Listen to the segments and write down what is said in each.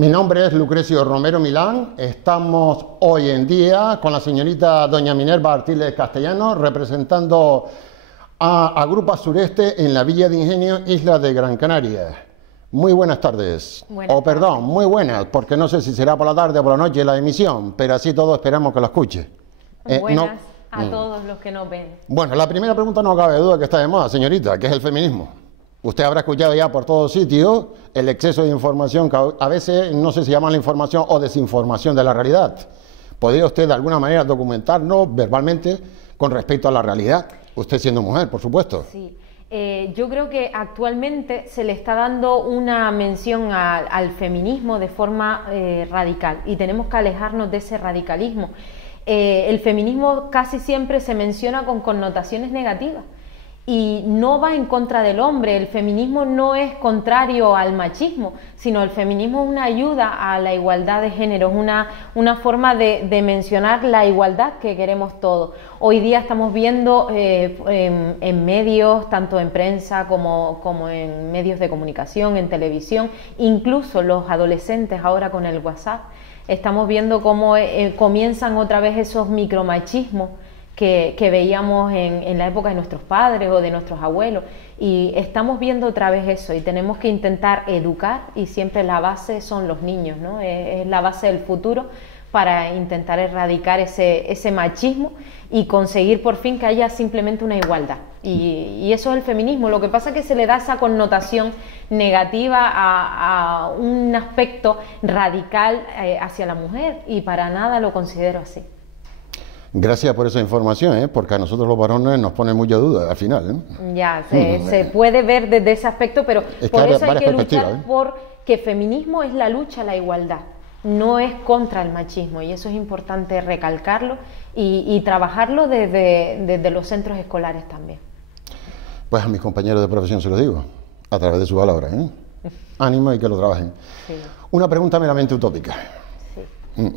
Mi nombre es Lucrecio Romero Milán. Estamos hoy en día con la señorita doña Minerva Artiles Castellano, representando a Grupo Sureste en la Villa de Ingenio, Isla de Gran Canaria. Muy buenas tardes. Perdón, muy buenas, porque no sé si será por la tarde o por la noche la emisión, pero así todos esperamos que lo escuche. Buenas a todos los que nos ven. Bueno, la primera pregunta no cabe duda que está de moda, señorita, que es el feminismo. Usted habrá escuchado ya por todos sitios el exceso de información que a veces no sé si llama la información o desinformación de la realidad. ¿Podría usted de alguna manera documentarnos verbalmente con respecto a la realidad? Usted siendo mujer, por supuesto. Sí. Yo creo que actualmente se le está dando una mención al feminismo de forma radical y tenemos que alejarnos de ese radicalismo. El feminismo casi siempre se menciona con connotaciones negativas y no va en contra del hombre. El feminismo no es contrario al machismo, sino el feminismo es una ayuda a la igualdad de género, es una forma de mencionar la igualdad que queremos todos. Hoy día estamos viendo en medios, tanto en prensa como en medios de comunicación, en televisión, incluso los adolescentes ahora con el WhatsApp, estamos viendo cómo comienzan otra vez esos micromachismos que veíamos en la época de nuestros padres o de nuestros abuelos, y estamos viendo otra vez eso y tenemos que intentar educar, y siempre la base son los niños, ¿no? Es la base del futuro para intentar erradicar ese machismo y conseguir por fin que haya simplemente una igualdad, y eso es el feminismo. Lo que pasa es que se le da esa connotación negativa a un aspecto radical hacia la mujer, y para nada lo considero así. Por esa información, porque a nosotros los varones nos pone mucha duda al final. Ya, se puede ver desde ese aspecto, pero por eso hay que luchar porque feminismo es la lucha a la igualdad, no es contra el machismo, y eso es importante recalcarlo y trabajarlo desde los centros escolares también. Pues a mis compañeros de profesión se los digo, a través de sus palabras, ánimo y que lo trabajen. Sí. Una pregunta meramente utópica. Sí.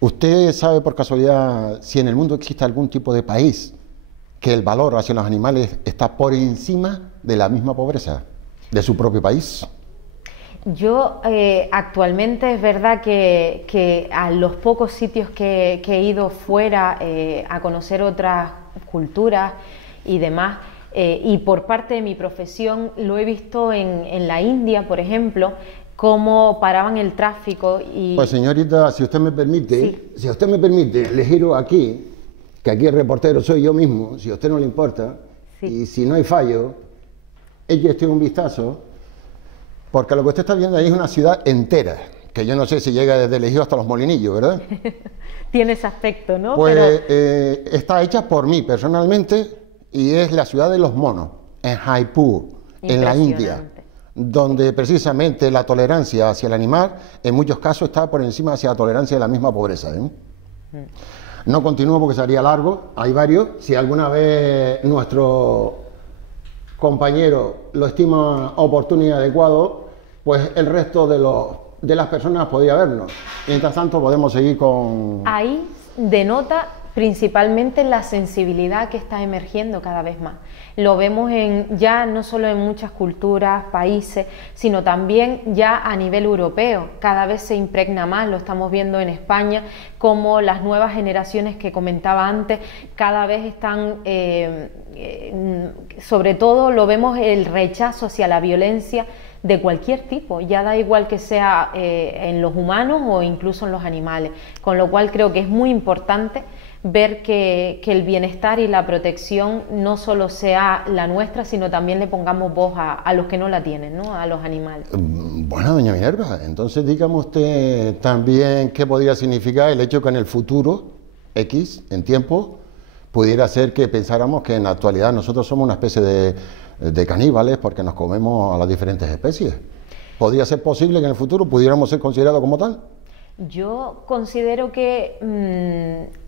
¿Usted sabe por casualidad si en el mundo existe algún tipo de país que el valor hacia los animales está por encima de la misma pobreza de su propio país? Yo actualmente es verdad que a los pocos sitios que he ido fuera a conocer otras culturas y demás, y por parte de mi profesión lo he visto en la India, por ejemplo, cómo paraban el tráfico y... Pues señorita, si usted me permite, le giro aquí, que aquí el reportero soy yo mismo, si a usted no le importa, y si no hay fallo, eche usted un vistazo, porque lo que usted está viendo ahí es una ciudad entera, que yo no sé si llega desde Ejido hasta Los Molinillos, ¿verdad? Tiene ese aspecto, ¿no? Pues está hecha por mí personalmente, y es la ciudad de los monos, en Jaipur, en la India, donde precisamente la tolerancia hacia el animal en muchos casos está por encima hacia la tolerancia de la misma pobreza. No continúo porque sería largo, hay varios. Si alguna vez nuestro compañero lo estima oportuno y adecuado, pues el resto de las personas podría vernos. Mientras tanto podemos seguir con... Ahí denota principalmente la sensibilidad que está emergiendo cada vez más. Lo vemos ya no solo en muchas culturas, países, sino también ya a nivel europeo. Cada vez se impregna más, lo estamos viendo en España, como las nuevas generaciones que comentaba antes, cada vez están, sobre todo lo vemos el rechazo hacia la violencia de cualquier tipo, ya da igual que sea en los humanos o incluso en los animales, con lo cual creo que es muy importante ver que el bienestar y la protección no solo sea la nuestra, sino también le pongamos voz a los que no la tienen, ¿no? A los animales. Bueno, doña Minerva, entonces dígame usted también qué podría significar el hecho que en el futuro, X, en tiempo, pudiera ser que pensáramos que en la actualidad nosotros somos una especie de caníbales porque nos comemos a las diferentes especies. ¿Podría ser posible que en el futuro pudiéramos ser considerados como tal? Yo considero que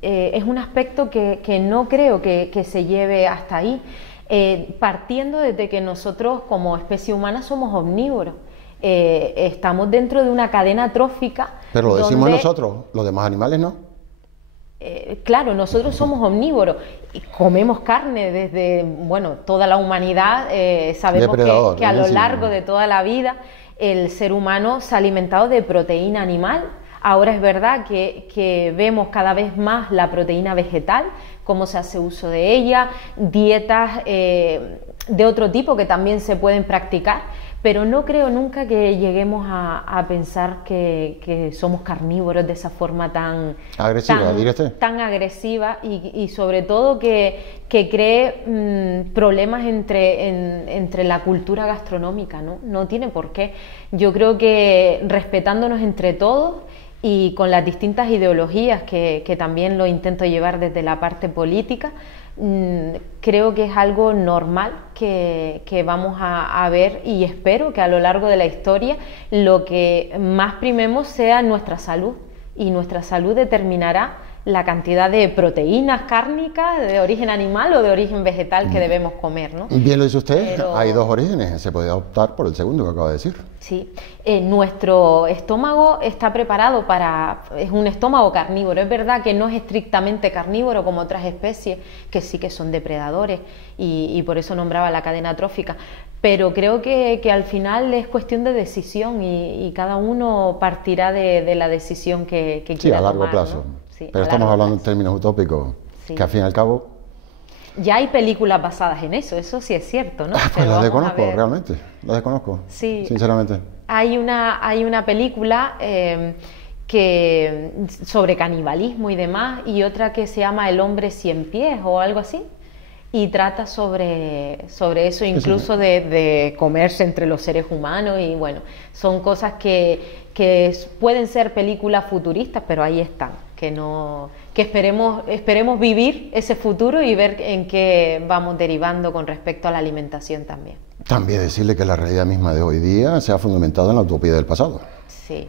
es un aspecto que no creo que se lleve hasta ahí, partiendo desde que nosotros como especie humana somos omnívoros. Estamos dentro de una cadena trófica. Pero lo decimos nosotros, los demás animales no. Claro, nosotros somos omnívoros y comemos carne desde, bueno, toda la humanidad, sabemos que a lo largo de toda la vida el ser humano se ha alimentado de proteína animal. Ahora es verdad que vemos cada vez más la proteína vegetal, cómo se hace uso de ella, dietas de otro tipo que también se pueden practicar, pero no creo nunca que lleguemos a pensar que somos carnívoros de esa forma tan agresiva y sobre todo que cree problemas entre la cultura gastronómica, ¿no? No tiene por qué. Yo creo que respetándonos entre todos y con las distintas ideologías que también lo intento llevar desde la parte política, creo que es algo normal que vamos a ver, y espero que a lo largo de la historia lo que más primemos sea nuestra salud, y nuestra salud determinará la cantidad de proteínas cárnicas de origen animal o de origen vegetal que debemos comer, ¿no? Bien lo dice usted, hay dos orígenes, se puede optar por el segundo que acaba de decir. Sí, nuestro estómago está preparado es un estómago carnívoro. Es verdad que no es estrictamente carnívoro como otras especies, que sí que son depredadores, y por eso nombraba la cadena trófica, pero creo que al final es cuestión de decisión y cada uno partirá de la decisión que quiera tomar. Sí, a largo plazo. ¿No? Sí, pero estamos hablando en términos utópicos, sí, que al fin y al cabo... Ya hay películas basadas en eso sí es cierto, ¿no? Pues las desconozco, realmente, las desconozco, sí, sinceramente. Hay una película que sobre canibalismo y demás, y otra que se llama El hombre 100 pies o algo así, y trata sobre eso, incluso sí, de comerse entre los seres humanos, y bueno, son cosas que pueden ser películas futuristas, pero ahí están, que esperemos vivir ese futuro y ver en qué vamos derivando con respecto a la alimentación también. También decirle que la realidad misma de hoy día se ha fundamentado en la utopía del pasado. Sí.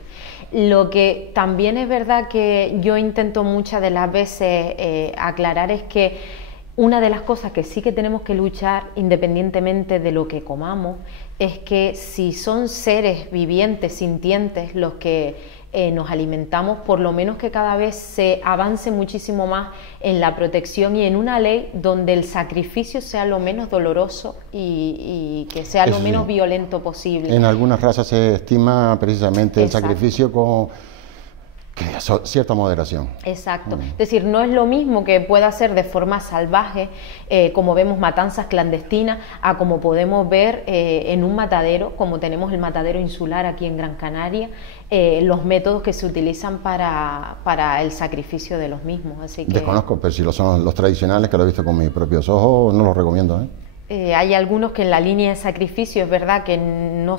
Lo que también es verdad que yo intento muchas de las veces aclarar es que una de las cosas que sí que tenemos que luchar, independientemente de lo que comamos, es que si son seres vivientes, sintientes, los que nos alimentamos, por lo menos que cada vez se avance muchísimo más en la protección y en una ley donde el sacrificio sea lo menos doloroso y que sea lo menos violento posible. En algunas razas se estima precisamente el sacrificio con cierta moderación. Exacto. Es decir, no es lo mismo que pueda ser de forma salvaje, como vemos matanzas clandestinas, a como podemos ver en un matadero, como tenemos el matadero insular aquí en Gran Canaria, los métodos que se utilizan para el sacrificio de los mismos. Así que, desconozco, pero si son los tradicionales, que lo he visto con mis propios ojos, no los recomiendo, hay algunos que en la línea de sacrificio es verdad que no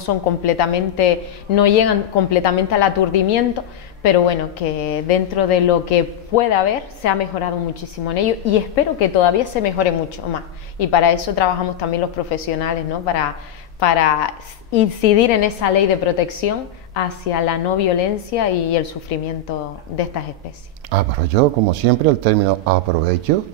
llegan completamente al aturdimiento, pero bueno, que dentro de lo que pueda haber se ha mejorado muchísimo en ello, y espero que todavía se mejore mucho más, y para eso trabajamos también los profesionales, ¿no? Para incidir en esa ley de protección hacia la no violencia y el sufrimiento de estas especies. Pero yo, como siempre, el término aprovecho,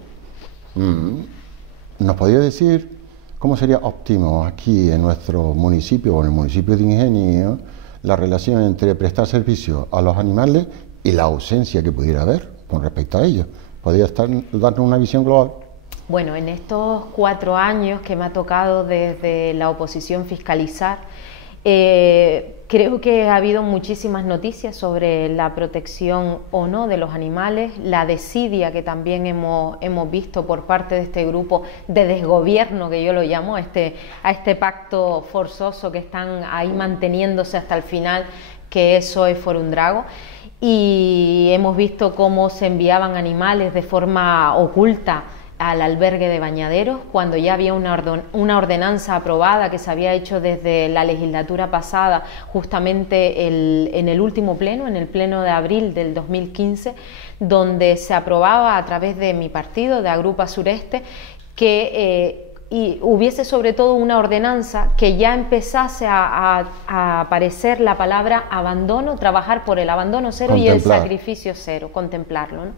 ¿nos podría decir cómo sería óptimo aquí en nuestro municipio o en el municipio de Ingenio la relación entre prestar servicio a los animales y la ausencia que pudiera haber con respecto a ellos? ¿Podría darnos una visión global? Bueno, en estos 4 años que me ha tocado desde la oposición fiscalizar, creo que ha habido muchísimas noticias sobre la protección o no de los animales, la desidia que también hemos visto por parte de este grupo de desgobierno, que yo lo llamo, a este pacto forzoso que están ahí manteniéndose hasta el final, que es SOE Forum Drago. Y hemos visto cómo se enviaban animales de forma oculta al albergue de bañaderos, cuando ya había una ordenanza aprobada que se había hecho desde la legislatura pasada, justamente en el último pleno, en el pleno de abril del 2015, donde se aprobaba a través de mi partido, de Agrupa Sureste, que hubiese sobre todo una ordenanza que ya empezase a aparecer la palabra abandono, trabajar por el abandono cero y el sacrificio cero, contemplarlo, ¿no?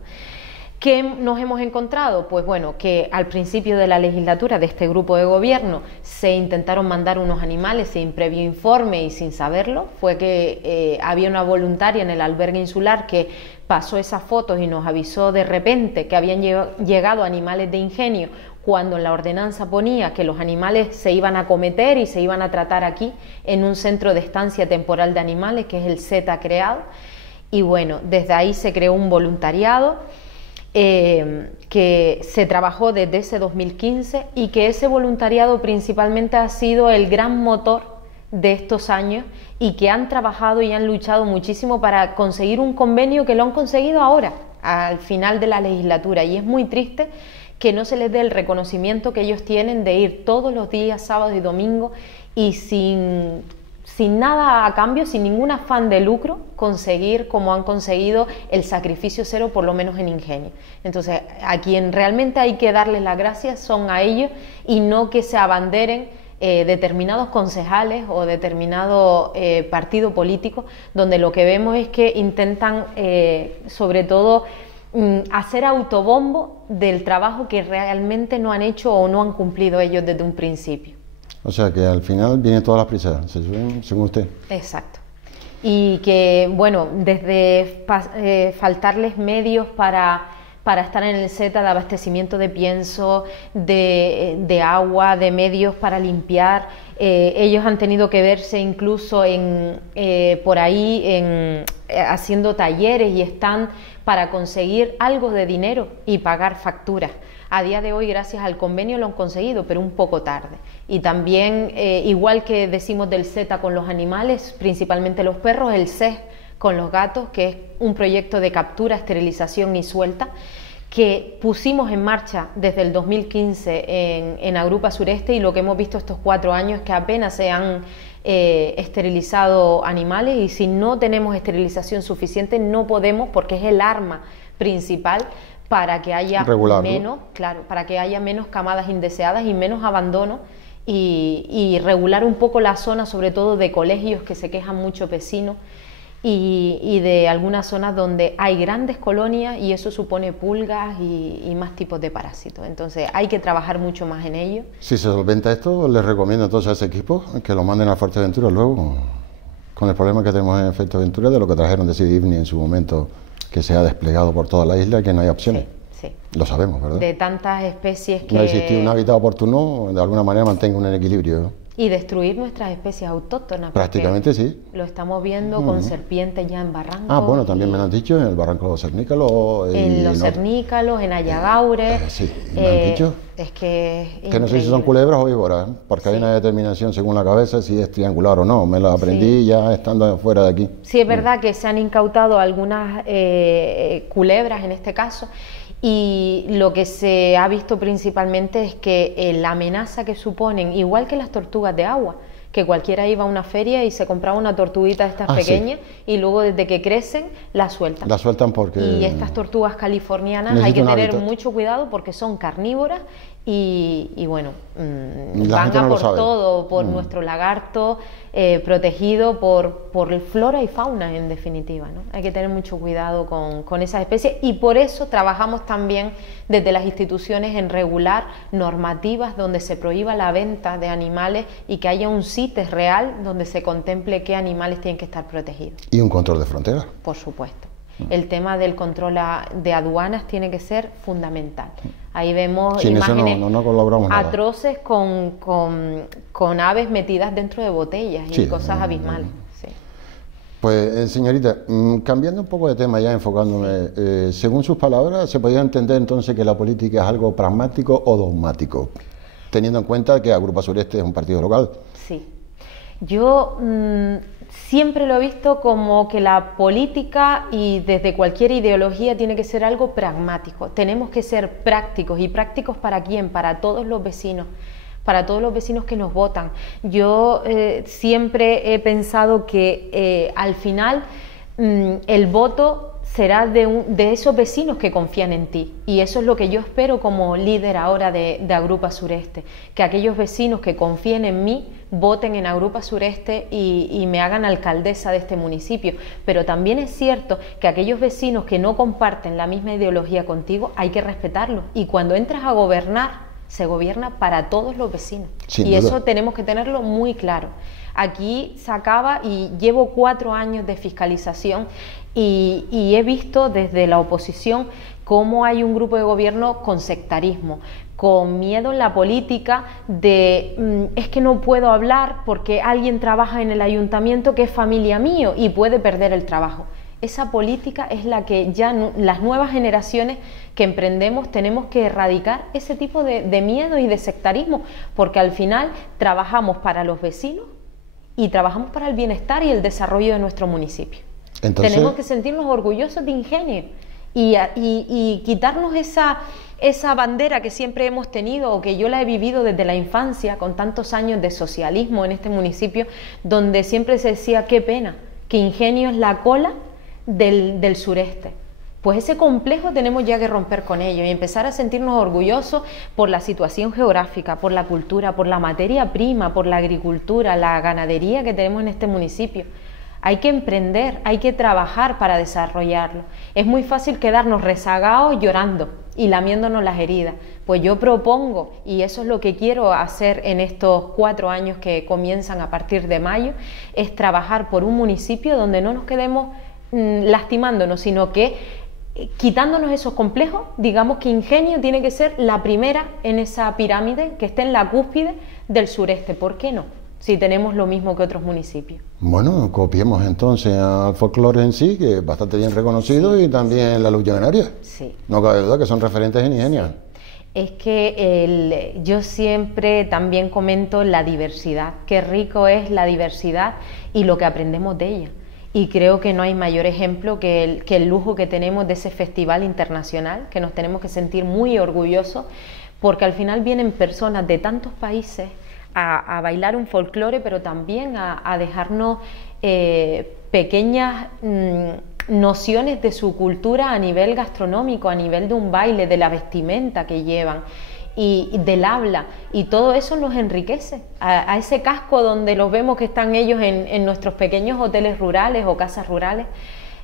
¿Qué nos hemos encontrado? Pues bueno, que al principio de la legislatura de este grupo de gobierno se intentaron mandar unos animales sin previo informe y sin saberlo. Fue que había una voluntaria en el albergue insular que pasó esas fotos y nos avisó de repente que habían llegado animales de Ingenio, cuando en la ordenanza ponía que los animales se iban a acometer y se iban a tratar aquí en un centro de estancia temporal de animales, que es el ZETA creado. Y bueno, desde ahí se creó un voluntariado que se trabajó desde ese 2015 y que ese voluntariado principalmente ha sido el gran motor de estos años y que han trabajado y han luchado muchísimo para conseguir un convenio que lo han conseguido ahora, al final de la legislatura, y es muy triste que no se les dé el reconocimiento que ellos tienen de ir todos los días, sábados y domingos, y sin nada a cambio, sin ningún afán de lucro, conseguir como han conseguido el sacrificio cero, por lo menos en Ingenio. Entonces, a quien realmente hay que darles las gracias son a ellos, y no que se abanderen determinados concejales o determinado partido político, donde lo que vemos es que intentan sobre todo hacer autobombo del trabajo que realmente no han hecho o no han cumplido ellos desde un principio. O sea que al final vienen todas las prisas, según usted. Exacto. Y que, bueno, desde faltarles medios para estar en el ZETA, de abastecimiento de pienso, de agua, de medios para limpiar. Ellos han tenido que verse incluso por ahí haciendo talleres y están para conseguir algo de dinero y pagar facturas. A día de hoy, gracias al convenio, lo han conseguido, pero un poco tarde. Y también, igual que decimos del ZETA con los animales, principalmente los perros, el CES con los gatos, que es un proyecto de captura, esterilización y suelta, que pusimos en marcha desde el 2015 en Agrupa Sureste, y lo que hemos visto estos 4 años es que apenas se han esterilizado animales, y si no tenemos esterilización suficiente no podemos, porque es el arma principal para que haya menos, claro, para que haya menos camadas indeseadas y menos abandono, y regular un poco la zona, sobre todo de colegios que se quejan mucho vecinos, y de algunas zonas donde hay grandes colonias, y eso supone pulgas y más tipos de parásitos. Entonces hay que trabajar mucho más en ello. Si se solventa esto, les recomiendo entonces a ese equipo que lo manden a Fuerteventura luego, con el problema que tenemos en Fuerteventura de lo que trajeron de Sidibni en su momento, que se ha desplegado por toda la isla, que no hay opciones. Sí. Lo sabemos, ¿verdad? De tantas especies que... No existir un hábitat oportuno, de alguna manera mantenga un equilibrio. Y destruir nuestras especies autóctonas. Prácticamente sí. Lo estamos viendo con serpientes ya en barrancos. Ah, bueno, también me lo han dicho, en el barranco de los Cernícalos. En los Cernícalos, en Ayagaure. Sí, me han dicho. Es que... Que no sé si son culebras o víboras, porque hay una determinación según la cabeza si es triangular o no. Me lo aprendí ya estando fuera de aquí. Sí, es verdad que se han incautado algunas culebras en este caso. Y lo que se ha visto principalmente es que la amenaza que suponen, igual que las tortugas de agua, que cualquiera iba a una feria y se compraba una tortuguita de estas pequeñas, y luego desde que crecen la sueltan. La sueltan porque... Y estas tortugas californianas hay que tener mucho cuidado porque son carnívoras y bueno, van a por todo, por nuestro lagarto protegido, por flora y fauna en definitiva, ¿no? Hay que tener mucho cuidado con esas especies, y por eso trabajamos también desde las instituciones en regular normativas donde se prohíba la venta de animales y que haya un CITES real donde se contemple qué animales tienen que estar protegidos. Y un control de fronteras. Por supuesto. El tema del control de aduanas tiene que ser fundamental. Ahí vemos imágenes atroces con aves metidas dentro de botellas y cosas abismales. Sí. Pues señorita, cambiando un poco de tema ya, enfocándome, según sus palabras, ¿se podría entender entonces que la política es algo pragmático o dogmático? Teniendo en cuenta que Agrupa Sureste es un partido local. Sí. Yo siempre lo he visto como que la política, y desde cualquier ideología, tiene que ser algo pragmático. Tenemos que ser prácticos. ¿Y prácticos para quién? Para todos los vecinos. Para todos los vecinos que nos votan. Yo siempre he pensado que al final el voto será de esos vecinos que confían en ti, y eso es lo que yo espero como líder ahora de Agrupa Sureste, que aquellos vecinos que confíen en mí voten en Agrupa Sureste y me hagan alcaldesa de este municipio. Pero también es cierto que aquellos vecinos que no comparten la misma ideología contigo hay que respetarlos, y cuando entras a gobernar se gobierna para todos los vecinos, y eso tenemos que tenerlo muy claro. Aquí se acaba, y llevo 4 años de fiscalización y he visto desde la oposición cómo hay un grupo de gobierno con sectarismo, con miedo en la política de es que no puedo hablar porque alguien trabaja en el ayuntamiento que es familia mío y puede perder el trabajo. Esa política es la que ya las nuevas generaciones que emprendemos tenemos que erradicar, ese tipo de miedo y de sectarismo, porque al final trabajamos para los vecinos y trabajamos para el bienestar y el desarrollo de nuestro municipio. Entonces, tenemos que sentirnos orgullosos de Ingenio y quitarnos esa bandera que siempre hemos tenido, o que yo la he vivido desde la infancia con tantos años de socialismo en este municipio, donde siempre se decía qué pena, que Ingenio es la cola del sureste. Pues ese complejo tenemos ya que romper con ello y empezar a sentirnos orgullosos por la situación geográfica, por la cultura, por la materia prima, por la agricultura, la ganadería que tenemos en este municipio. Hay que emprender, hay que trabajar para desarrollarlo. Es muy fácil quedarnos rezagados llorando y lamiéndonos las heridas. Pues yo propongo, y eso es lo que quiero hacer en estos 4 años que comienzan a partir de mayo, es trabajar por un municipio donde no nos quedemos lastimándonos, sino que quitándonos esos complejos. Digamos que Ingenio tiene que ser la primera en esa pirámide, que esté en la cúspide del sureste. ¿Por qué no? Si tenemos lo mismo que otros municipios. Bueno, copiemos entonces al folclore en sí, que es bastante bien reconocido, sí, y también la lucha canaria. Sí. No cabe duda que son referentes en Ingenio. Sí. Es que yo siempre también comento la diversidad. Qué rico es la diversidad y lo que aprendemos de ella. Y creo que no hay mayor ejemplo que el lujo que tenemos de ese festival internacional, que nos tenemos que sentir muy orgullosos, porque al final vienen personas de tantos países a bailar un folclore, pero también a dejarnos pequeñas nociones de su cultura a nivel gastronómico, a nivel de un baile, de la vestimenta que llevan y del habla, y todo eso nos enriquece a ese casco donde los vemos que están ellos en nuestros pequeños hoteles rurales o casas rurales.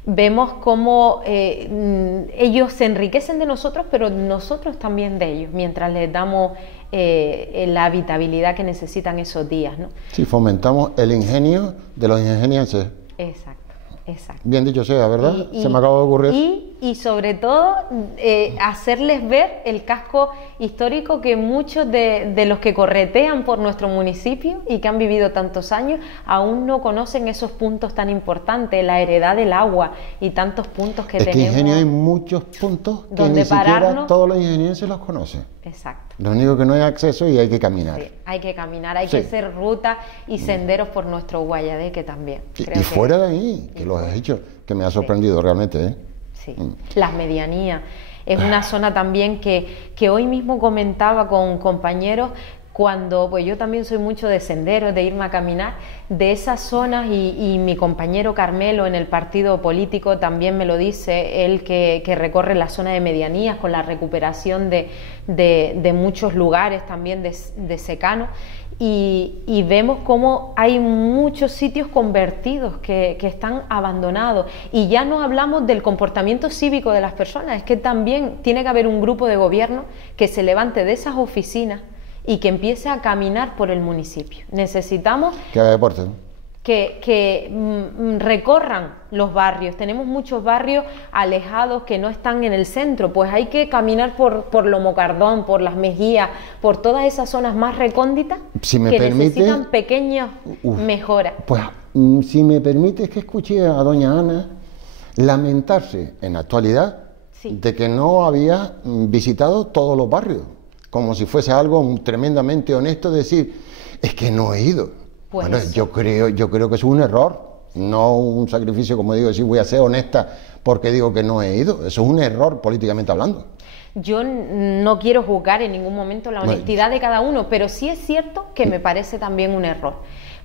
Vemos cómo ellos se enriquecen de nosotros, pero nosotros también de ellos, mientras les damos la habitabilidad que necesitan esos días, ¿no? Sí, fomentamos el ingenio de los ingenienses. Exacto. Exacto. Bien dicho sea, ¿verdad? Se me acaba de ocurrir. Y sobre todo hacerles ver el casco histórico que muchos de los que corretean por nuestro municipio y que han vivido tantos años aún no conocen esos puntos tan importantes, la heredad del agua y tantos puntos que tenemos. Es que Ingenio hay muchos puntos que ni siquiera todos los ingenienses los conocen. Exacto. Lo único que no hay acceso y hay que caminar. Sí, hay que caminar, hay que hacer rutas y senderos por nuestro Guayadeque también. Sí, y fuera de ahí, que los has hecho, que me ha sorprendido realmente, ¿eh? Sí, las medianías. Es una zona también que hoy mismo comentaba con compañeros, cuando pues yo también soy mucho de senderos, de irme a caminar, de esas zonas, y mi compañero Carmelo en el partido político también me lo dice, él que recorre la zona de medianías con la recuperación de muchos lugares también de secano, y vemos cómo hay muchos sitios convertidos que están abandonados, y ya no hablamos del comportamiento cívico de las personas, es que también tiene que haber un grupo de gobierno que se levante de esas oficinas y que empiece a caminar por el municipio. Necesitamos que haga deporte, que recorran los barrios. Tenemos muchos barrios alejados que no están en el centro, pues hay que caminar por Lomocardón, por Las Mejías, por todas esas zonas más recónditas que necesitan pequeñas mejoras. Pues si me permite, es que escuché a doña Ana lamentarse en la actualidad de que no había visitado todos los barrios, como si fuese algo tremendamente honesto decir, es que no he ido. Pues bueno, yo creo que es un error, no un sacrificio, como digo, decir voy a ser honesta porque digo que no he ido. Eso es un error políticamente hablando. Yo no quiero juzgar en ningún momento la honestidad de cada uno, pero sí es cierto que me parece también un error.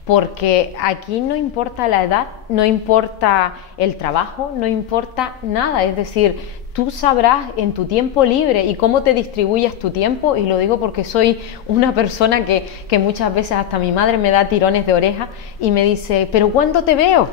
Porque aquí no importa la edad, no importa el trabajo, no importa nada. Es decir, tú sabrás en tu tiempo libre y cómo te distribuyes tu tiempo, y lo digo porque soy una persona que muchas veces hasta mi madre me da tirones de oreja y me dice, ¿pero cuándo te veo?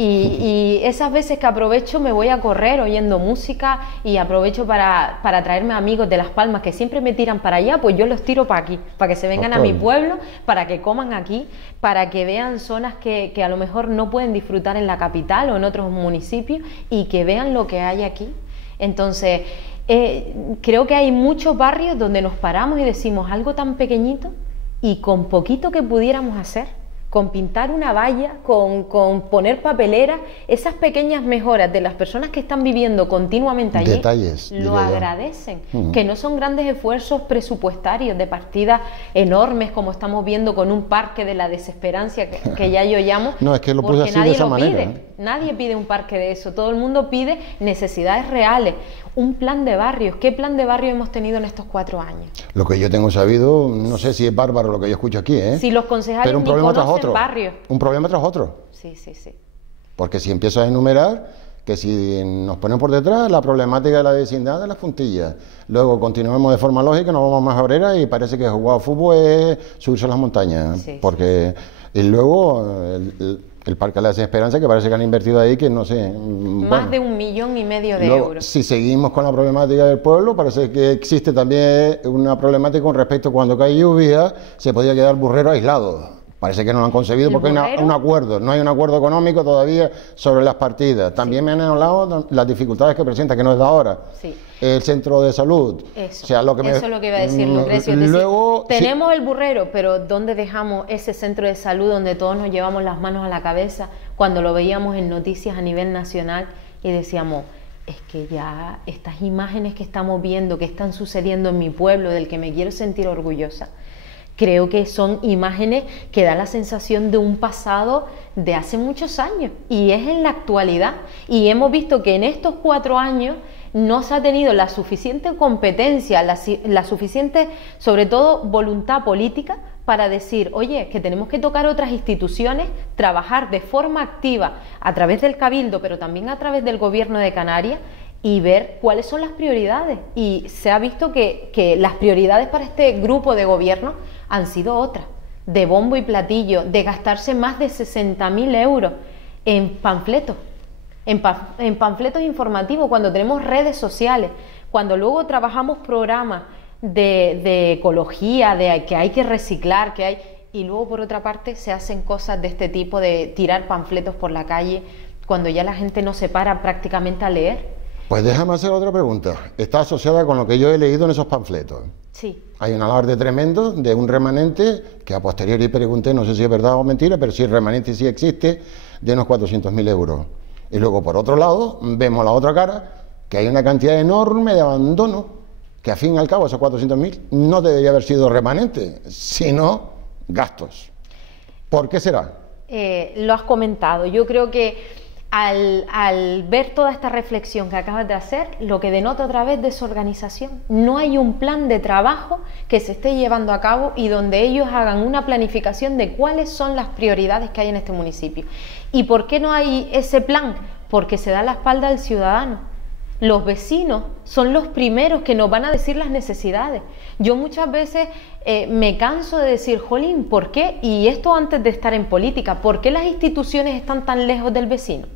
Y esas veces que aprovecho me voy a correr oyendo música, y aprovecho para traerme amigos de Las Palmas que siempre me tiran para allá, pues yo los tiro para aquí, para que se vengan a mi pueblo, para que coman aquí, para que vean zonas que a lo mejor no pueden disfrutar en la capital o en otros municipios, y que vean lo que hay aquí. Entonces, Creo que hay muchos barrios donde nos paramos y decimos algo tan pequeñito y con poquito que pudiéramos hacer, con pintar una valla, con poner papelera, esas pequeñas mejoras de las personas que están viviendo continuamente allí, detalles, lo agradecen, que no son grandes esfuerzos presupuestarios de partidas enormes como estamos viendo con un parque de la desesperanza que ya yo llamo, no, es que lo puse porque así nadie de esa lo manera, pide. Nadie pide un parque de eso, todo el mundo pide necesidades reales, un plan de barrios. ¿Qué plan de barrio hemos tenido en estos 4 años? Lo que yo tengo sabido, no sé si es bárbaro lo que yo escucho aquí, ¿eh? Si los concejales pero un ni problema tras conocen otro, barrios. un problema tras otro. Sí, sí, sí. Porque si empiezo a enumerar, que si nos ponen por detrás la problemática de la vecindad de las puntillas, luego continuamos de forma lógica, nos vamos más a Obrera y parece que jugar fútbol es subirse a las montañas, Sí, porque y luego el Parque de la Desesperanza, que parece que han invertido ahí, que no sé... Más de 1,5 millones de luego, euros. si seguimos con la problemática del pueblo, parece que existe también una problemática con respecto a cuando cae lluvia, se podía quedar burrero aislado. Parece que no lo han concebido porque no hay un acuerdo, no hay un acuerdo económico todavía sobre las partidas. También me han hablado las dificultades que presenta, que no es de ahora. Sí. El centro de salud. Eso, o sea, eso es lo que iba a decir Lucrecio. Es decir, luego, tenemos el burrero, pero ¿dónde dejamos ese centro de salud donde todos nos llevamos las manos a la cabeza cuando lo veíamos en noticias a nivel nacional y decíamos, es que ya estas imágenes que estamos viendo, que están sucediendo en mi pueblo, del que me quiero sentir orgullosa, creo que son imágenes que dan la sensación de un pasado de hace muchos años y es en la actualidad. Y hemos visto que en estos 4 años no se ha tenido la suficiente competencia, la suficiente, sobre todo, voluntad política para decir, oye, que tenemos que tocar otras instituciones, trabajar de forma activa a través del Cabildo, pero también a través del Gobierno de Canarias y ver cuáles son las prioridades. Y se ha visto que las prioridades para este grupo de gobierno han sido otras, de bombo y platillo, de gastarse más de 60.000 euros en panfletos, en panfletos informativos, cuando tenemos redes sociales, cuando luego trabajamos programas de ecología, de que hay que reciclar, y luego por otra parte se hacen cosas de este tipo, de tirar panfletos por la calle, cuando ya la gente no se para prácticamente a leer. Pues déjame hacer otra pregunta. Está asociada con lo que yo he leído en esos panfletos. Sí. Hay un alarde tremendo de un remanente, que a posteriori pregunté, no sé si es verdad o mentira, pero si el remanente sí existe, de unos 400.000 euros. Y luego, por otro lado, vemos la otra cara, que hay una cantidad enorme de abandono, que a fin y al cabo esos 400.000 no debería haber sido remanente, sino gastos. ¿Por qué será? Lo has comentado. Yo creo que al ver toda esta reflexión que acabas de hacer, lo que denota otra vez desorganización. No hay un plan de trabajo que se esté llevando a cabo y donde ellos hagan una planificación de cuáles son las prioridades que hay en este municipio. ¿Y por qué no hay ese plan? Porque se da la espalda al ciudadano. Los vecinos son los primeros que nos van a decir las necesidades. Yo muchas veces me canso de decir, jolín, ¿por qué? Y esto antes de estar en política, ¿por qué las instituciones están tan lejos del vecino?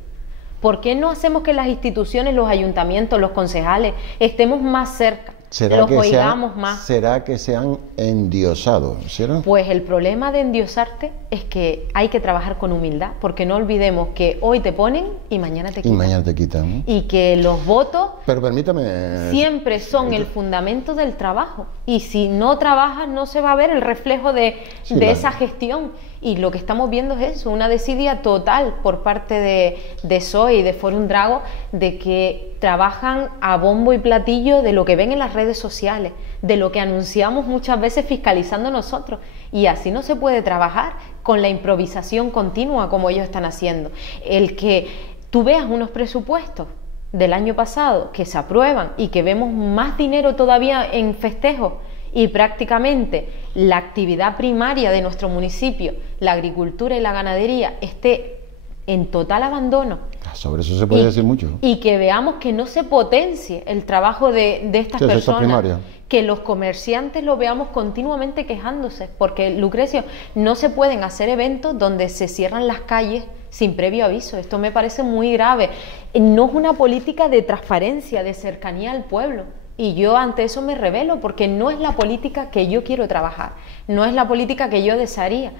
¿Por qué no hacemos que las instituciones, los ayuntamientos, los concejales, estemos más cerca? Los oigamos más. ¿Será que se han endiosado? ¿Será? Pues el problema de endiosarte es que hay que trabajar con humildad, porque no olvidemos que hoy te ponen y mañana te quitan. Y mañana te quitan, ¿no? Y que los votos pero permítame, siempre son el fundamento del trabajo. Y si no trabajas no se va a ver el reflejo de esa gestión. Y lo que estamos viendo es eso, una desidia total por parte de PSOE y de Fórum Drago, de que trabajan a bombo y platillo de lo que ven en las redes sociales, de lo que anunciamos muchas veces fiscalizando nosotros. Y así no se puede trabajar con la improvisación continua como ellos están haciendo. El que tú veas unos presupuestos del año pasado que se aprueban y que vemos más dinero todavía en festejos, y prácticamente la actividad primaria de nuestro municipio, la agricultura y la ganadería, esté en total abandono. Sobre eso se puede decir mucho. Y que veamos que no se potencie el trabajo de estas personas, que los comerciantes lo veamos continuamente quejándose, porque, Lucrecio, no se pueden hacer eventos donde se cierran las calles sin previo aviso. Esto me parece muy grave. No es una política de transparencia, de cercanía al pueblo. Y yo ante eso me rebelo, porque no es la política que yo quiero trabajar, no es la política que yo desearía.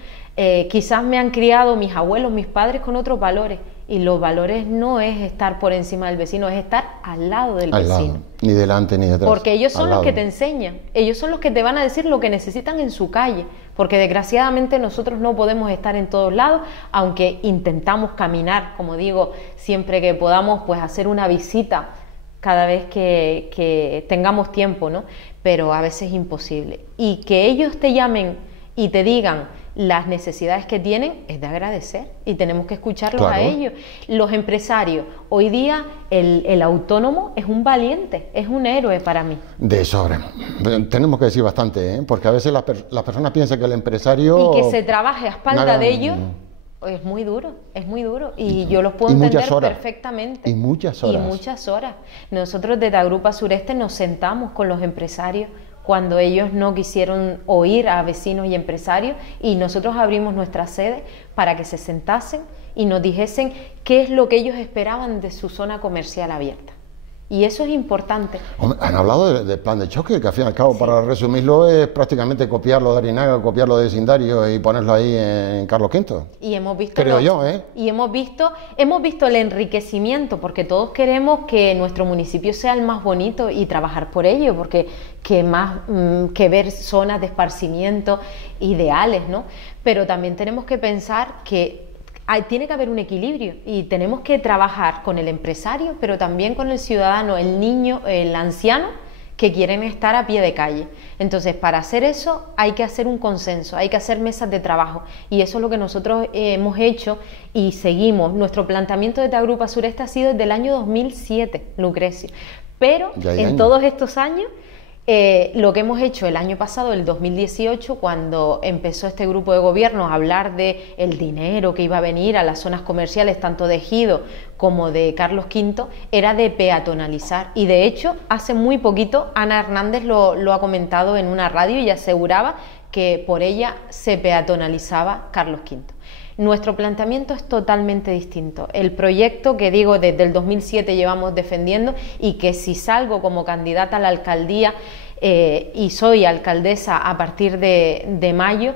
Quizás me han criado mis abuelos, mis padres con otros valores, Y los valores no es estar por encima del vecino, es estar al lado del al vecino. lado, ni delante ni detrás. Porque ellos son al los lado. que te enseñan, ellos son los que te van a decir lo que necesitan en su calle, porque desgraciadamente nosotros no podemos estar en todos lados, aunque intentamos caminar, como digo, siempre que podamos, pues hacer una visita cada vez que tengamos tiempo, ¿no? Pero a veces es imposible. Y que ellos te llamen y te digan las necesidades que tienen es de agradecer y tenemos que escucharlos a ellos. Los empresarios, hoy día el autónomo es un valiente, es un héroe para mí. De sobra. Tenemos que decir bastante, ¿eh? Porque a veces las personas piensan que el empresario... Y que se trabaje a espalda de ellos es muy duro, es muy duro. Y yo los puedo entender perfectamente. Y muchas horas. Y muchas horas. Nosotros desde Agrupa Sureste nos sentamos con los empresarios cuando ellos no quisieron oír a vecinos y empresarios, y nosotros abrimos nuestra sede para que se sentasen y nos dijesen qué es lo que ellos esperaban de su zona comercial abierta. Y eso es importante. Han hablado del plan de choque, que al fin y al cabo, para resumirlo, es prácticamente copiarlo de Arinaga, copiarlo de vecindario y ponerlo ahí en Carlos V. Y hemos visto, creo yo, ¿eh? Y hemos visto el enriquecimiento, porque todos queremos que nuestro municipio sea el más bonito y trabajar por ello, porque que más que ver zonas de esparcimiento ideales, ¿no? Pero también tenemos que pensar que tiene que haber un equilibrio y tenemos que trabajar con el empresario, pero también con el ciudadano, el niño, el anciano, que quieren estar a pie de calle. Entonces, para hacer eso hay que hacer un consenso, hay que hacer mesas de trabajo, y eso es lo que nosotros hemos hecho y seguimos. Nuestro planteamiento de Agrupa Sureste ha sido desde el año 2007, Lucrecia, pero en todos estos años lo que hemos hecho el año pasado, el 2018, cuando empezó este grupo de gobierno a hablar de el dinero que iba a venir a las zonas comerciales, tanto de Ejido como de Carlos V, era de peatonalizar. Y de hecho, hace muy poquito, Ana Hernández lo ha comentado en una radio y aseguraba que por ella se peatonalizaba Carlos V. Nuestro planteamiento es totalmente distinto. El proyecto que digo desde el 2007 llevamos defendiendo, y que si salgo como candidata a la alcaldía y soy alcaldesa a partir de mayo,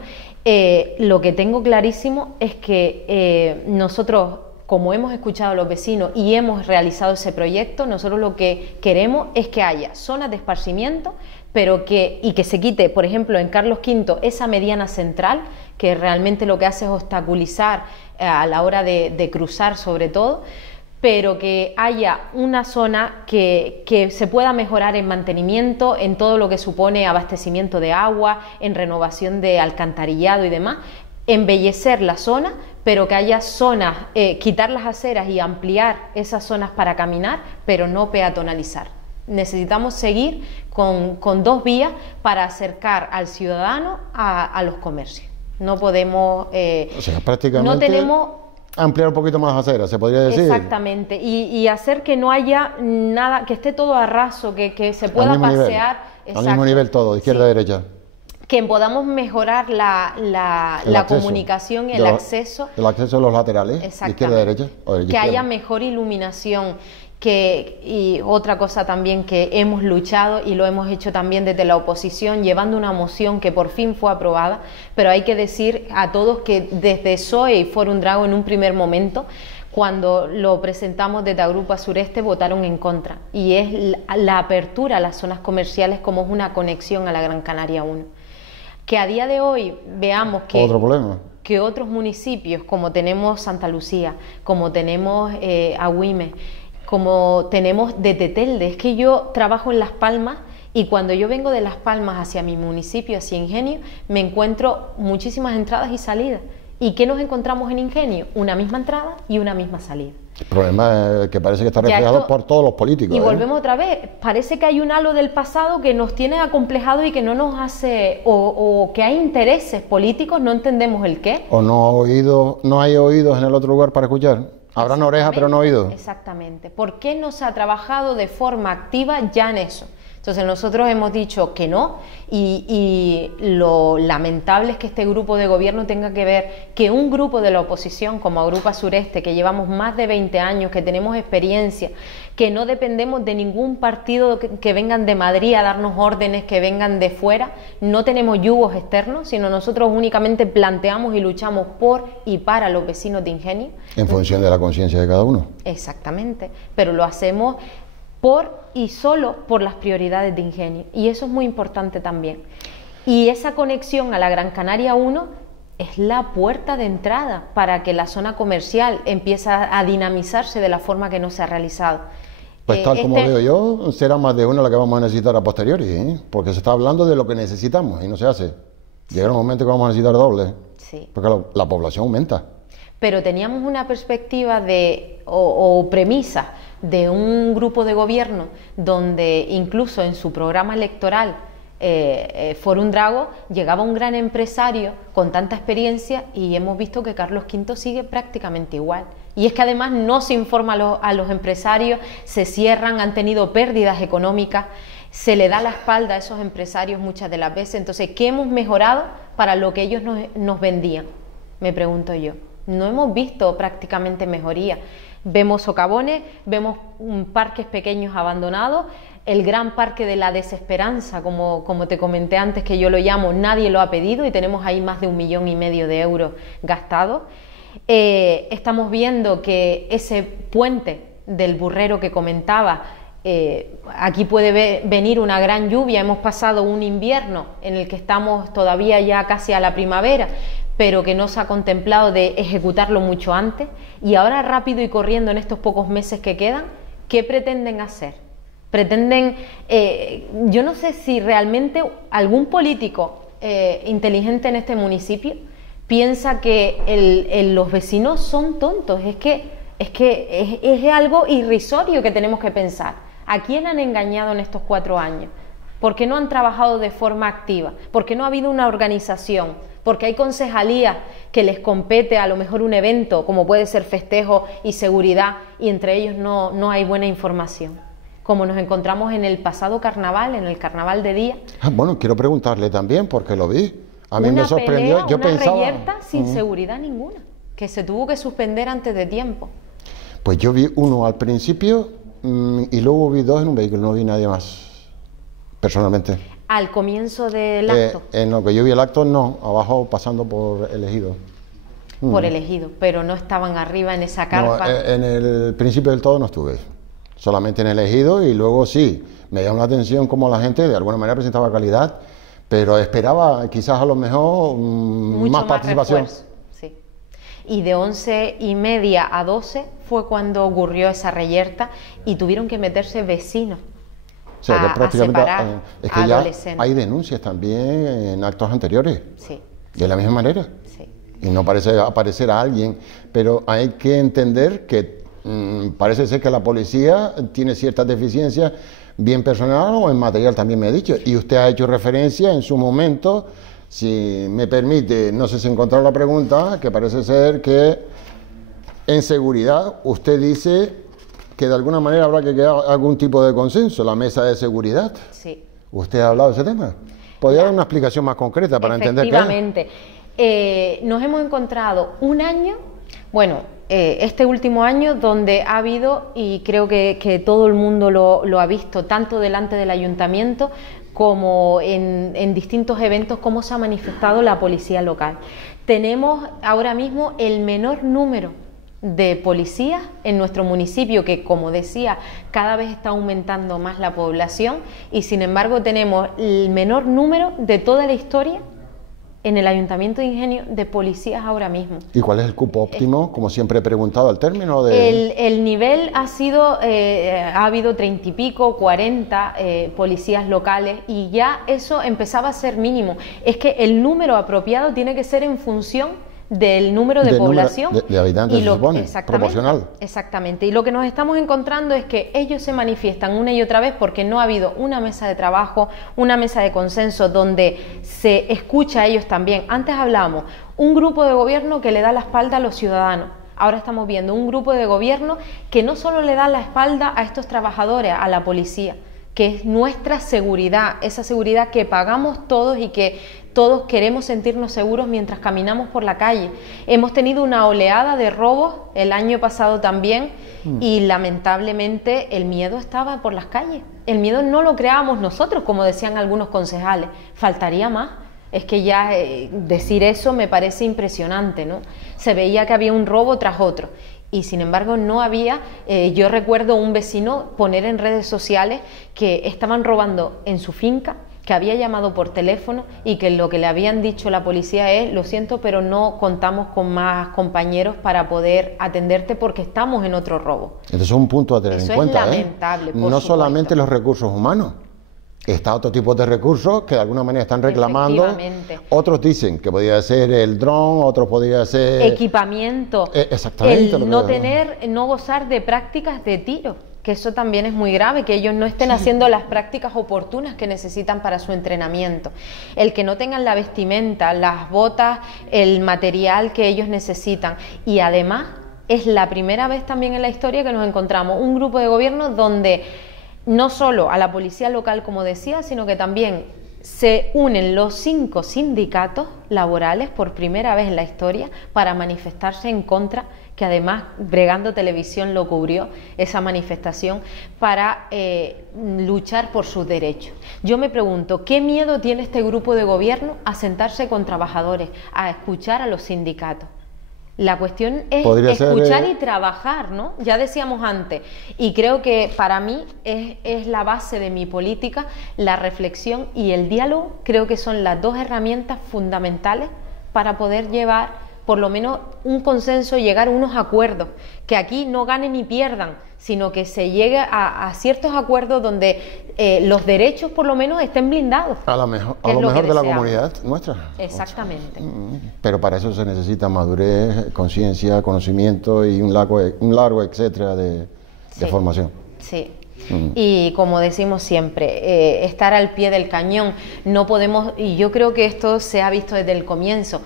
lo que tengo clarísimo es que nosotros, como hemos escuchado a los vecinos y hemos realizado ese proyecto, nosotros lo que queremos es que haya zonas de esparcimiento, pero que se quite, por ejemplo, en Carlos V, esa mediana central, que realmente lo que hace es obstaculizar a la hora de cruzar, sobre todo, pero que haya una zona que se pueda mejorar en mantenimiento, en todo lo que supone abastecimiento de agua, en renovación de alcantarillado y demás, embellecer la zona, pero que haya zonas, quitar las aceras y ampliar esas zonas para caminar, pero no peatonalizar. Necesitamos seguir con dos vías para acercar al ciudadano a los comercios. No podemos... o sea, prácticamente no tenemos... ampliar un poquito más las aceras, se podría decir. Exactamente, y hacer que no haya nada, que esté todo a raso, que se pueda pasear. Al mismo nivel todo, izquierda a derecha. Que podamos mejorar la comunicación, el acceso. El acceso a los laterales, de izquierda a derecha. Que haya mejor iluminación. Y otra cosa también que hemos luchado y lo hemos hecho también desde la oposición, llevando una moción que por fin fue aprobada, pero hay que decir a todos que desde PSOE y Fórum Drago en un primer momento, cuando lo presentamos desde Agrupa Sureste, votaron en contra, y es la apertura a las zonas comerciales como es una conexión a la Gran Canaria 1. Que a día de hoy veamos que... Otro problema. Que otros municipios, como tenemos Santa Lucía, como tenemos Agüime, como tenemos de Tetelde, es que yo trabajo en Las Palmas, y cuando yo vengo de Las Palmas hacia mi municipio, hacia Ingenio, me encuentro muchísimas entradas y salidas. ¿Y qué nos encontramos en Ingenio? Una misma entrada y una misma salida. El problema es que parece que está reflejado por todos los políticos. Y volvemos otra vez, parece que hay un halo del pasado que nos tiene acomplejados y que no nos hace, o que hay intereses políticos, no entendemos el qué. O no hay oídos en el otro lugar para escuchar. Habrán orejas pero no oídos. Exactamente. ¿Por qué no se ha trabajado de forma activa ya en eso? Entonces nosotros hemos dicho que no, y lo lamentable es que este grupo de gobierno tenga que ver que un grupo de la oposición como Agrupa Sureste, que llevamos más de 20 años, que tenemos experiencia, que no dependemos de ningún partido que vengan de Madrid a darnos órdenes, que vengan de fuera, no tenemos yugos externos, sino nosotros únicamente planteamos y luchamos por y para los vecinos de Ingenio. En función de la conciencia de cada uno. Exactamente, pero lo hacemos por y solo por las prioridades de Ingenio, y eso es muy importante también. Y esa conexión a la Gran Canaria 1 es la puerta de entrada para que la zona comercial empiece a dinamizarse de la forma que no se ha realizado. Pues tal como veo yo, será más de una la que vamos a necesitar a posteriori, ¿eh? Porque se está hablando de lo que necesitamos y no se hace. Llegará un momento que vamos a necesitar doble, sí, porque la población aumenta. Pero teníamos una perspectiva o premisa de un grupo de gobierno donde incluso en su programa electoral Forum Drago llegaba un gran empresario con tanta experiencia, y hemos visto que Carlos V sigue prácticamente igual. Y es que además no se informa a los empresarios, se cierran, han tenido pérdidas económicas, se le da la espalda a esos empresarios muchas de las veces. Entonces, ¿qué hemos mejorado para lo que ellos nos vendían? Me pregunto yo. No hemos visto prácticamente mejoría. Vemos socavones, vemos parques pequeños abandonados, el gran parque de la desesperanza, como te comenté antes, que yo lo llamo, nadie lo ha pedido, y tenemos ahí más de 1,5 millones de euros gastados. Estamos viendo que ese puente del Burrero que comentaba, aquí puede venir una gran lluvia. Hemos pasado un invierno en el que estamos todavía ya casi a la primavera, pero que no se ha contemplado de ejecutarlo mucho antes, y ahora rápido y corriendo en estos pocos meses que quedan, ¿qué pretenden hacer? Pretenden, yo no sé si realmente algún político inteligente en este municipio piensa que los vecinos son tontos. Es que es algo irrisorio que tenemos que pensar. ¿A quién han engañado en estos 4 años? ¿Por qué no han trabajado de forma activa? ¿Por qué no ha habido una organización? Porque hay concejalías que les compete a lo mejor un evento, como puede ser festejo y seguridad, y entre ellos no hay buena información. Como nos encontramos en el pasado carnaval, en el carnaval de día. Bueno, quiero preguntarle también, porque lo vi. A mí me sorprendió. Yo pensaba, una reyerta sin seguridad ninguna, que se tuvo que suspender antes de tiempo. Pues yo vi uno al principio y luego vi 2 en un vehículo, no vi nadie más, personalmente. Al comienzo del acto. En lo que yo vi el acto, no, abajo pasando por el ejido. Por el ejido, pero no estaban arriba en esa carpa. No, en el principio del todo no estuve, solamente en el ejido, y luego sí, me llamó la atención cómo la gente de alguna manera presentaba calidad, pero esperaba quizás a lo mejor más participación. Refuerzo, sí. Y de 11:30 a 12 fue cuando ocurrió esa reyerta, y tuvieron que meterse vecinos. O sea, que prácticamente es que ya hay denuncias también en actos anteriores, sí, de la misma manera, sí. Y no parece aparecer a alguien, pero hay que entender que parece ser que la policía tiene ciertas deficiencias, bien personal o en material, también me ha dicho, y usted ha hecho referencia en su momento, si me permite, no sé si encontrar la pregunta, que parece ser que en seguridad usted dice que de alguna manera habrá que crear algún tipo de consenso, la mesa de seguridad. Sí. ¿Usted ha hablado de ese tema? ¿Podría dar una explicación más concreta para entender qué? Efectivamente. Nos hemos encontrado un año, bueno, este último año, donde ha habido, y creo que todo el mundo lo ha visto, tanto delante del ayuntamiento como en distintos eventos, cómo se ha manifestado la policía local. Tenemos ahora mismo el menor número de policías en nuestro municipio, que, como decía, cada vez está aumentando más la población, y sin embargo tenemos el menor número de toda la historia en el Ayuntamiento de Ingenio de policías ahora mismo. ¿Y cuál es el cupo óptimo? Como siempre he preguntado, al término de... El nivel ha sido, ha habido 30 y pico, 40 policías locales, y ya eso empezaba a ser mínimo. Es que el número apropiado tiene que ser en función del número de población, de habitantes, y se supone, proporcional. Exactamente, y lo que nos estamos encontrando es que ellos se manifiestan una y otra vez porque no ha habido una mesa de trabajo, una mesa de consenso donde se escucha a ellos también. Antes hablábamos, un grupo de gobierno que le da la espalda a los ciudadanos. Ahora estamos viendo un grupo de gobierno que no solo le da la espalda a estos trabajadores, a la policía, que es nuestra seguridad, esa seguridad que pagamos todos y que todos queremos sentirnos seguros mientras caminamos por la calle. Hemos tenido una oleada de robos el año pasado también y lamentablemente el miedo estaba por las calles. El miedo no lo creábamos nosotros, como decían algunos concejales, faltaría más. Es que ya decir eso me parece impresionante, ¿no? Se veía que había un robo tras otro y sin embargo no había. Yo recuerdo un vecino poner en redes sociales que estaban robando en su finca, que había llamado por teléfono y que lo que le habían dicho la policía es: lo siento, pero no contamos con más compañeros para poder atenderte porque estamos en otro robo. Entonces es un punto a tener en cuenta. Eso es lamentable, por no supuesto. Solamente los recursos humanos, está otro tipo de recursos que de alguna manera están reclamando. Otros dicen que podría ser el dron, otros podría ser equipamiento, exactamente, el no gozar de prácticas de tiro, que eso también es muy grave, que ellos no estén haciendo las prácticas oportunas que necesitan para su entrenamiento, el que no tengan la vestimenta, las botas, el material que ellos necesitan. Y además es la primera vez también en la historia que nos encontramos un grupo de gobierno donde no solo a la policía local, como decía, sino que también se unen los 5 sindicatos laborales por primera vez en la historia para manifestarse en contra, que además Bregando Televisión lo cubrió, esa manifestación, para luchar por sus derechos. Yo me pregunto, ¿qué miedo tiene este grupo de gobierno a sentarse con trabajadores, a escuchar a los sindicatos? La cuestión es escuchar y trabajar, ¿no? Ya decíamos antes, y creo que para mí es la base de mi política, la reflexión y el diálogo. Creo que son las 2 herramientas fundamentales para poder llevar por lo menos un consenso, llegar a unos acuerdos, que aquí no ganen ni pierdan, sino que se llegue a ciertos acuerdos donde los derechos por lo menos estén blindados. A lo mejor de la comunidad nuestra. Exactamente. Pero para eso se necesita madurez, conciencia, conocimiento y un largo etcétera de formación. Sí. Y como decimos siempre, estar al pie del cañón. No podemos, y yo creo que esto se ha visto desde el comienzo.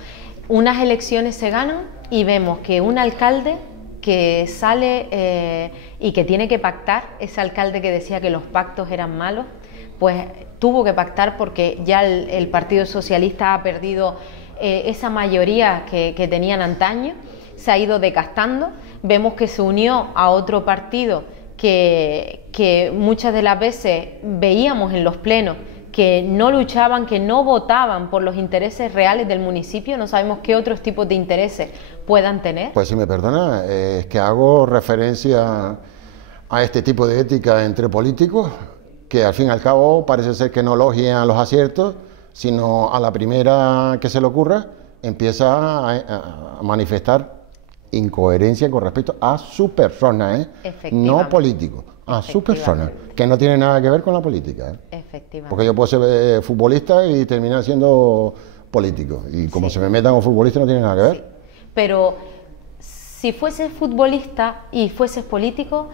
Unas elecciones se ganan y vemos que un alcalde que sale y que tiene que pactar, ese alcalde que decía que los pactos eran malos, pues tuvo que pactar porque ya el Partido Socialista ha perdido esa mayoría que tenían antaño, se ha ido decastando. Vemos que se unió a otro partido que muchas de las veces veíamos en los plenos que no luchaban, que no votaban por los intereses reales del municipio. No sabemos qué otros tipos de intereses puedan tener. Pues si me perdona, es que hago referencia a este tipo de ética entre políticos, que al fin y al cabo parece ser que no elogian los aciertos, sino a la primera que se le ocurra empieza a manifestar incoherencia con respecto a su persona, no político, a su persona, que no tiene nada que ver con la política. Efectivamente. Porque yo puedo ser futbolista y terminar siendo político, y como se me metan con futbolista no tiene nada que ver. Sí. Pero si fueses futbolista y fueses político,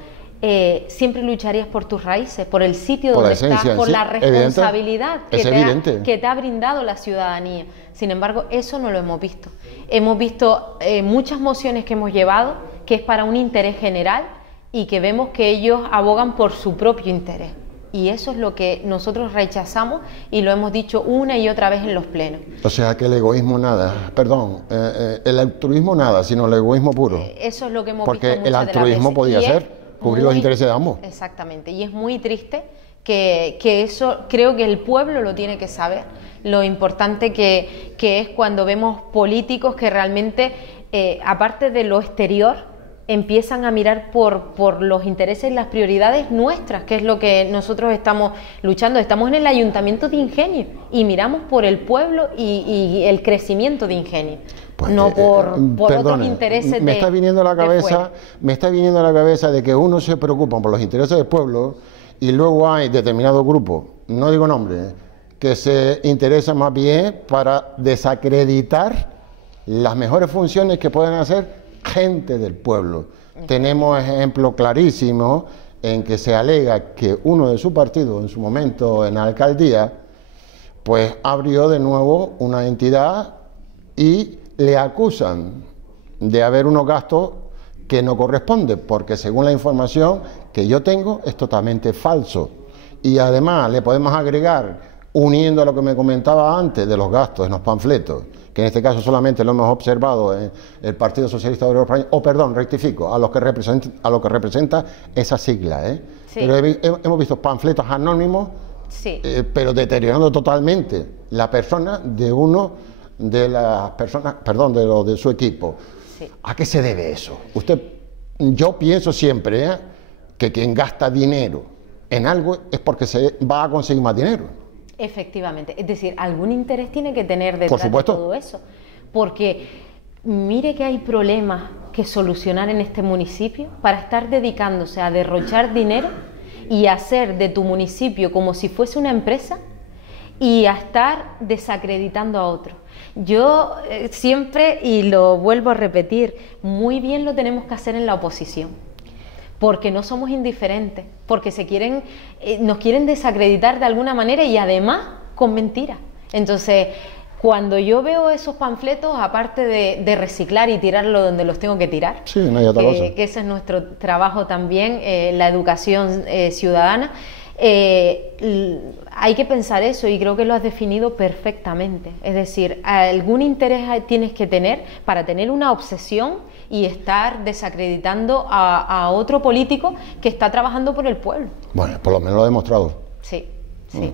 siempre lucharías por tus raíces, por el sitio donde estás, por la responsabilidad que te ha brindado la ciudadanía. Sin embargo, eso no lo hemos visto. Hemos visto muchas mociones que hemos llevado, que es para un interés general, y que vemos que ellos abogan por su propio interés. Y eso es lo que nosotros rechazamos y lo hemos dicho una y otra vez en los plenos. O sea que el egoísmo nada, perdón, el altruismo nada, sino el egoísmo puro. Eso es lo que hemos visto muchas de las veces. Porque el altruismo podía ser cubrir los intereses de ambos. Exactamente, y es muy triste que eso, creo que el pueblo lo tiene que saber, lo importante que es cuando vemos políticos que realmente, aparte de lo exterior, empiezan a mirar por los intereses y las prioridades nuestras, que es lo que nosotros estamos luchando. Estamos en el Ayuntamiento de Ingenio y miramos por el pueblo y el crecimiento de Ingenio, pues, no por otros intereses me está viniendo a la cabeza de que uno se preocupa por los intereses del pueblo y luego hay determinados grupos, no digo nombres, que se interesan más bien para desacreditar las mejores funciones que pueden hacer gente del pueblo. Tenemos ejemplos clarísimos en que se alega que uno de su partido en su momento en la alcaldía pues abrió de nuevo una entidad y le acusan de haber unos gastos que no corresponden, porque según la información que yo tengo es totalmente falso. y además le podemos agregar, uniendo a lo que me comentaba antes de los gastos en los panfletos, que en este caso solamente lo hemos observado en el Partido Socialista Obrero Español, o perdón, rectifico, a lo que representa esa sigla, ¿eh? Sí. Pero hemos visto panfletos anónimos, Sí. pero deteriorando totalmente la persona de uno de las personas, perdón, de los de su equipo. Sí. ¿A qué se debe eso? Yo pienso siempre, ¿eh?, que quien gasta dinero en algo es porque se va a conseguir más dinero. Efectivamente, es decir, algún interés tiene que tener detrás de todo eso, porque mire que hay problemas que solucionar en este municipio para estar dedicándose a derrochar dinero y hacer de tu municipio como si fuese una empresa y a estar desacreditando a otro. Yo siempre, y lo vuelvo a repetir, muy bien lo tenemos que hacer en la oposición, porque no somos indiferentes, porque nos quieren desacreditar de alguna manera y además con mentiras. Entonces, cuando yo veo esos panfletos, aparte de reciclar y tirarlo donde los tengo que tirar, sí, no hay otra cosa, que ese es nuestro trabajo también, la educación ciudadana, hay que pensar eso, y creo que lo has definido perfectamente. Es decir, algún interés tienes que tener para tener una obsesión y estar desacreditando a otro político que está trabajando por el pueblo. Bueno, por lo menos lo ha demostrado. Sí, sí.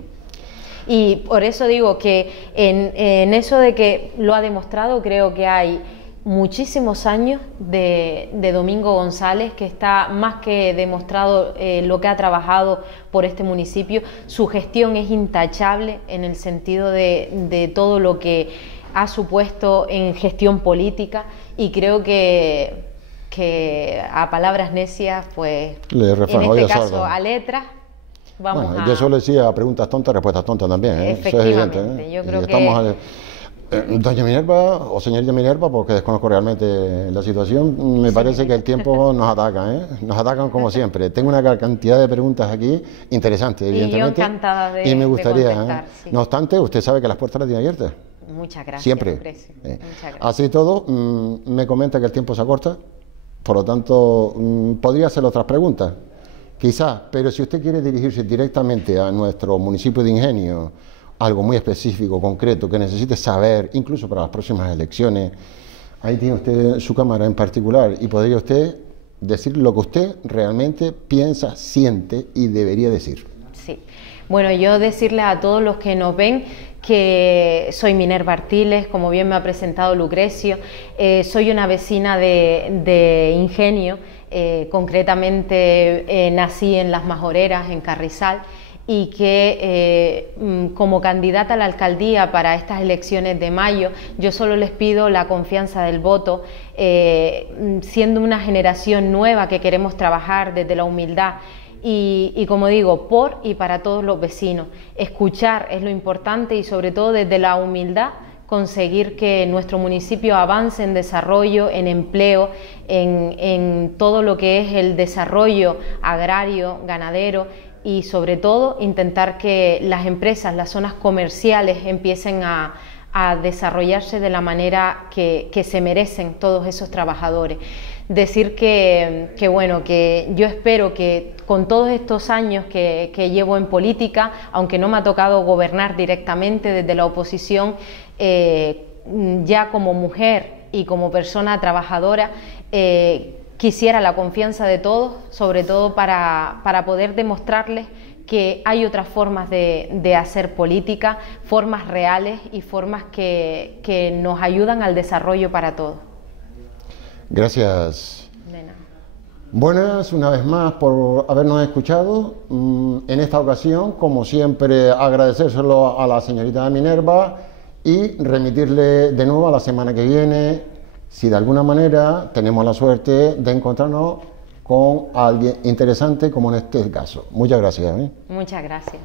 Y por eso digo que en eso de que lo ha demostrado, creo que hay muchísimos años de Domingo González, que está más que demostrado lo que ha trabajado por este municipio. Su gestión es intachable en el sentido de todo lo que ha supuesto en gestión política, y creo que a palabras necias, pues en este caso a letras, vamos bueno, yo suelo decir a preguntas tontas, respuestas tontas también, ¿eh? Efectivamente, eso es evidente, ¿eh? Yo creo que doña Minerva o señorita Minerva, porque desconozco realmente la situación, me parece que el tiempo nos ataca, ¿eh? Nos atacan como siempre. Tengo una cantidad de preguntas aquí interesantes, evidentemente. Y yo encantada y me gustaría, de contestar, sí. No obstante, usted sabe que las puertas las tiene abiertas. Muchas gracias. Siempre. Muchas gracias. Así todo, me comenta que el tiempo se acorta, por lo tanto, podría hacer otras preguntas, quizás, pero si usted quiere dirigirse directamente a nuestro municipio de Ingenio, algo muy específico, concreto, que necesite saber, incluso para las próximas elecciones, ahí tiene usted su cámara en particular y podría usted decir lo que usted realmente piensa, siente y debería decir. Sí. Bueno, yo decirle a todos los que nos ven que soy Minerva Artiles, como bien me ha presentado Lucrecio, soy una vecina de Ingenio, concretamente nací en Las Majoreras, en Carrizal, y que como candidata a la alcaldía para estas elecciones de mayo, yo solo les pido la confianza del voto, siendo una generación nueva que queremos trabajar desde la humildad y como digo, por y para todos los vecinos. Escuchar es lo importante y sobre todo desde la humildad conseguir que nuestro municipio avance en desarrollo, en empleo, en todo lo que es el desarrollo agrario, ganadero, y sobre todo intentar que las empresas, las zonas comerciales empiecen a desarrollarse de la manera que se merecen todos esos trabajadores. Decir que bueno, que yo espero que con todos estos años que llevo en política, aunque no me ha tocado gobernar directamente desde la oposición, ya como mujer y como persona trabajadora, quisiera la confianza de todos, sobre todo para poder demostrarles que hay otras formas de hacer política, formas reales y formas que nos ayudan al desarrollo para todos. Gracias. De nada. Buenas una vez más por habernos escuchado. En esta ocasión, como siempre, agradecérselo a la señorita Minerva y remitirle de nuevo a la semana que viene, si de alguna manera tenemos la suerte de encontrarnos con alguien interesante como en este caso. Muchas gracias. Muchas gracias.